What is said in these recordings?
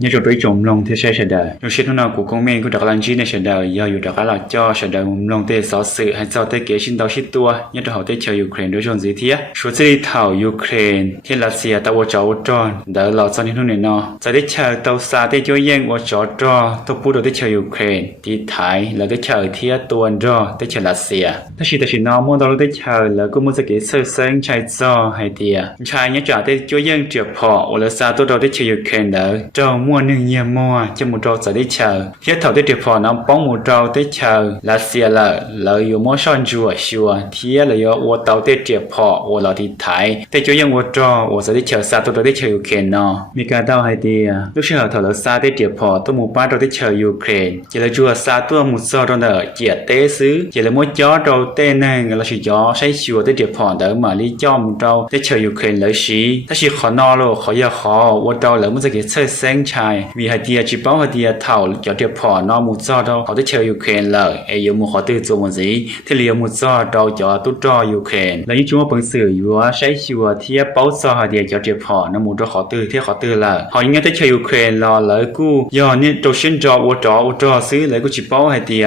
nhớ rồi đối chồng lòng thì sẽ đời lúc xưa nào của công men của đặc lan chi này sẽ đời doอยู่đặc là cho sẽ đời lòng thì xóa sự hay sau tới kế sinh đầu sinh tua nhớ rồi họ tới chờ Ukraine đối chồng gì thế số chỉ thảo Ukraine thì Russia tàu cháu tròn đỡ lọt sau những này nóจะได้chờ tàu xa tới cho yên của cháu tròn tàu phụ được tới chờ Ukraine thì Thái là tới chờ thiết tuần rồi tới chờ Russiaถ้าชีแต่ชีน้องมั่วตอนได้เชิญแล้วก็มั่วจะเกิดเสื่อเส้นชายจอให้เดียชายเนี่ยจ่าได้ช่วยยังเจ็บพอโอเลซาตัวเราได้เชิญอยู่แค่เด้อเจ้ามั่วหนึ่งเยี่ยมมั่วจะมั่วเราจะได้เชิญเที่ยวเท่าได้เจ็บพอน้องป้องมั่วเราได้เชิญรัสเซียละเราอยู่มั่วซ่อนจั่วชัวเที่ยวเลยว่าเต่าได้เจ็บพอโอเราที่ไทยได้ช่วยยังมั่วเราโอจะได้เชิญซาตัวเราได้เชิญอยู่แค่นอมีการเดาให้เดียลูกเชื่อเท่าเราซาได้เจ็บพอตัวหมู่บ้านเราได้เชิญยูเครนจะเลยจั่วซาตัวหมู่ซอเราเด้อเจียเต้ซื้อจะเลยมั่วจ้อเราเต้นั่งเราชิจ่อใช้ชัวได้เจ็บพอเด้อมาลีจ้อมเราได้เชิญยูเครนเลยสิถ้าชิขอนอโลขอยาขอว่าเราเหลือมันจะเกิดเสื่อเส้นชายมีให้เดียจีป้องให้เดียเท่าจะเจ็บพอนอหมู่จ้อเราเขาได้เชิญยูเครนเลยไอ้ยมูขอตื้อตัวมันสิที่เลี้ยงหมู่จ้อเราจะตุ้จ้อยูเครนแล้วยิ่งจัวเปิงสื่ออยู่ว่าใช้ชัวเทียบเป้าจ้อให้เดียจะเจ็บพอนอหมู่เราขอตื้อเทียขอตื้อเลยเขายังไงได้เชิญยูเครนรอเลยกูย่อเนี่ยตัวเช่นจอว่าจอซื้อเลยกูจีป้องให้เดีย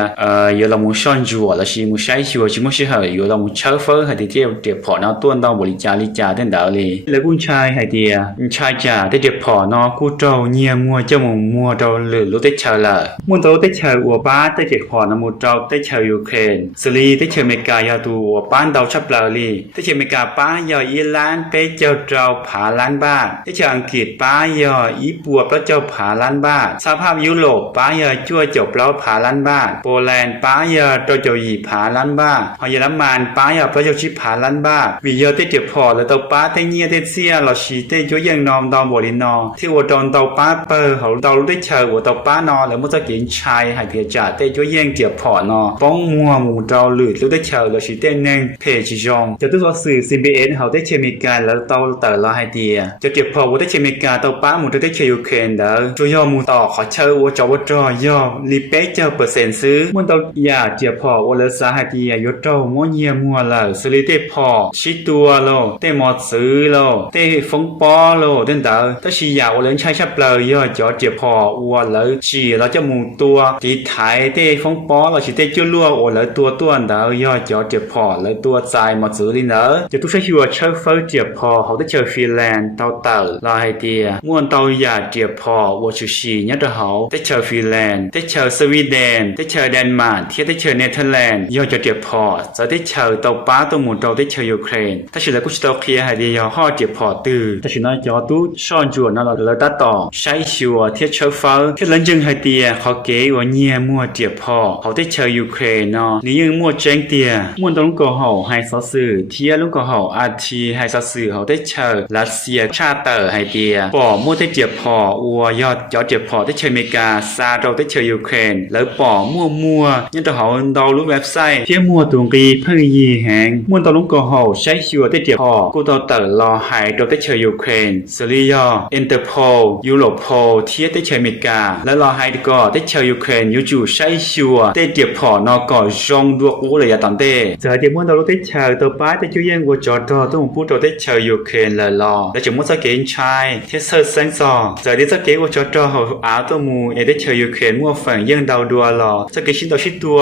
อยู่เราหมู่ซ่อนจัวแล้วชิมูใช้ชัวชิมูชิเหยอยู่เราหมู่เชิญเฟ้อให้เดียเจ็บพอนอต้นเราบริจาเดินดาวเลยแล้วกูชายให้เดียชายจ่าได้เจ็บพอนอกูเจ้าเงียมัวเจ้าหมู่มัวเราหรือรู้ได้เชิญเลยมัวเราได้เชิญอัวบ้าได้เจ็บพอนอหมู่เราได้เชิญยูเครนสลีได้เชิญอเมริกายาตัวอัวบ้านเราชับเราเลยได้เชิญอเมริกาป้ายาอิหร่านไปเจ้าเราผาล้านบ้าได้เชิญอังกฤษป้ายาญี่ปุ่นพระเจ้าผาล้านบ้าสหภาพยุโรปป้ายาชั่วจบแล้วผาล้านบ้าโปแลนด์ป้ายาตัวเจ้าหยีผาล้านบ้าเยอรมันป้ายาพระเจ้าชิผาล้านบ้าวิเยอได้เจ็บพอแล้วตัวป้าได้เงียได้เสียเราชีได้ช่วยยังนอมดอมบริโนที่วัวดอนตัวป้าเปิดเขาเราได้เชิญวัวตัวป้านอแล้วมันจะกินชายให้เพียจ่าได้ช่วยยังเจ็บพอนอป้องมัวหมู่เราหลุดรู้ได้เชิญเราชีได้หนึ่งเพจจงจะตัวสื่อ CBS เขาได้เชิญอเมริกาแล้วตัวแต่ละให้เดียจะเจ็บพอวัวได้เชิญอเมริกาตัวป้าหมู่ได้เชิญยูเครนเด้อช่วยย่อหมู่ต่อขอเชิญวัวจอย่อรีเป๊ะเจอเปอร์เซ็นต์ซื้อมันตัวอย่าเจ็บพอวัวเลยสาให้เดียยศเรามัวเยี่ยมัวเลยสลิเตพอชิตัวโลเตหมดซื้อโลเตฟงปอโลเดินเด้อถ้าชีอยากว่าเล่นใช้ชับเลยย่อจอเจ็บพอวัวเลยชีเราจะหมู่ตัวตีไทยเตฟงปอเราชีเตจุลัววัวเลยตัวเด้อย่อจอเจ็บพอเลยตัวใจหมดซื้อดินเด้อจะทุกใช้ชัวเชิญเฟอร์เจ็บพอเขาได้เจอฟินแลนด์เต่าลายเดียม้วนเต่าอยากเจ็บพอวัวชูชียัดเขาได้เจอฟินแลนด์ได้เจอสวีเดนได้เจอเดนมาร์กที่ได้เจอเนเธอร์แลนด์ย่อจะเจ็บพอจะได้เจอเต่าป้าตัวหมู่เราได้เจอยูเครนถ้าฉันแล้วกูจะต้องเคลียร์ให้ดีย่อห่อเจ็บพอตื้อถ้าฉันน้อยจอตู้ซ่อนจวนนั่นเราตัดต่อใช้ชัวเทียเชิญเฟอร์ที่หลังจึงให้เดียเขาเก๋ว่าเงียมัวเจ็บพอเขาได้เจอยูเครนเนาะนี่ยังมัวแจ้งเดียม้วนตรงก่อเขาให้ซอสื่อเทียลุงก่อเขาอาทีให้ซอสื่อเขาได้เจอรัสเซียชาเตอร์ให้เดียป่อมัวได้เจ็บพออัวยอดเจ็บพอได้เจออเมริกาซาเราได้เจอยูเครนแล้วป่อมัวยันตัวเขาเรารู้เว็บไซต์เทียมัวตรงกีเพื่อยีแหงม้วนตรงก่อเขาใช้ชัวได้เจ็บพอกูต่อเตอร์รอหายเราได้เจอยูเครนสลียออินเตอร์โพลยุโรปโพลเทียได้เจออเมริกาและรอหายก็ได้เจอยูเครนยูจูใช้ชัวได้เจ็บพอนอก่อจงดวกอู้เลยอย่าตันเต้เจอเดี๋ยวม้วนเราได้เจอตัวป้าได้ช่วยยังวัวจอดต้องพูดเราได้เจอยูเครนเลยรอแล้วจะมุดสเกนชายเทียเซอร์เซนซอเจอเดี๋ยวสเกนวัวจอดเขาอาตัวมูได้เจอยูเครนมัวฝังยังดาวดัวรอสเกนชิ้นตัว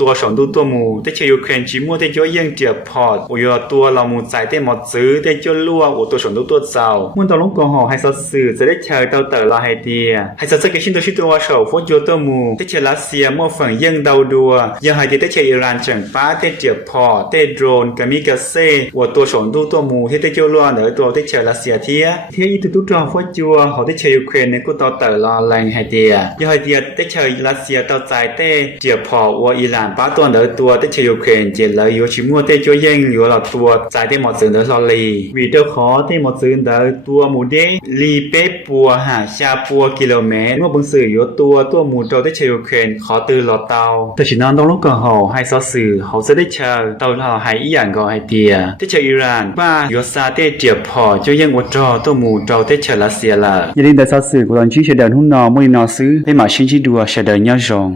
ตัวสองตัวมูได้เจอยูเครนจีมัวได้ช่วยยังเจ็บพอวัวตัวเรามูใจได้หมดซื้อได้ช่วยลัววัวตัวสองตัวเจ้าม้วนตอนลงก่อห่อให้สื่อจะได้เจอเต่าเต๋อรอให้ดีให้สเกนชิ้นตัวเฉาฟดโยตัวมูได้เจอรัสเซียมัวฝังยังดาวดัวยังให้ได้เจออิหร่านจังป้าได้เจ็บพอได้โดรนกามิกาเซ่วัวตัวสองตัวมูที่ได้ช่วยลัวเหนือตัวได้เจอรัสเซียเทียอีตัวจอฟดจัวเขาได้เจอยูเครนในกูต่อเต๋อรอแรงให้ดียังให้ดีได้เจอรัสเซียเต่าใจได้เจ็บพอวัวอิหร่านป้าตัวเหนือตัวได้เจอยูเครนเจเลยยูชิมัวได้ช่วยยังอยู่หลับตัวใจได้หมดสื่อเหนือลอลีวีเดอร์ขอได้หมดสื่อเหนือตัวมูเดลีเป๊ปัวหาชาปัวกิโลเมตรเมื่อบังสื่ออยู่ตัวมูเราได้เจอยูเครนขอตื่นหลอดเตาแต่ฉันนั้นต้องลงก่อห่อให้ซอสื่อเขาจะได้เจอเตาเราให้อีอย่างก็ให้เดียได้เจออิหร่านว่ายูซาได้เจ็บพอช่วยยังวัวตัวมูเราได้เจอรัสเซียละยันดีแต่ซอสื่อกูตอนชี้เฉดเดินหุ่นนอไม่นอซื้อให้มาชิ้นชี้ดัวเฉดเดินย่อจง